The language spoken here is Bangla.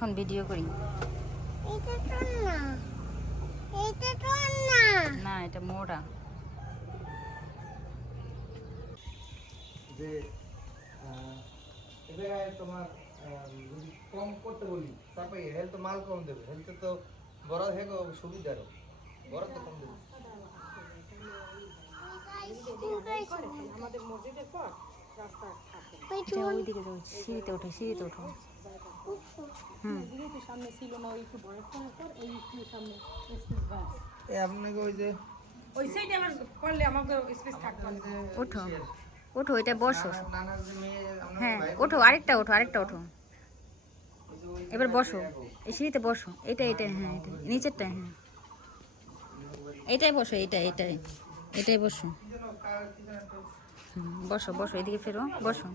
এখন ভিডিও করি। না এটা মোড়া। যে এবারে তোমার যদি কম করতে বলি তারপরে হেলথ মাল কম দেবে, হেলথে তো বড় হয়ে সুবিধার বড় তো কম দেবে। আমাদের মসজিদের পর রাস্তা ওইদিকে যাও, সিঁড়িতে ওঠো, সিঁড়িতে ওঠো। সামনে ছিল না, ওই একটু বরফ করার পর এই একটু সামনে স্পেস বাস আপনাকে ওই যে ওই সাইডে আমার করলে আমাকে স্পেস থাকতো না। ওঠো ওঠো, এটা বসো। নানার যে মেয়ে হ্যাঁ ওঠো, আরেকটা ওঠো, আরেকটা ওঠো। এবার বসো, এই সিঁড়িতে বসো। এটা এটা হ্যাঁ, এটা নিচেরটা হ্যাঁ, এটাই বসো, এটাই এটাই বসো। বসো বসো, এদিকে ফেরো, বসো।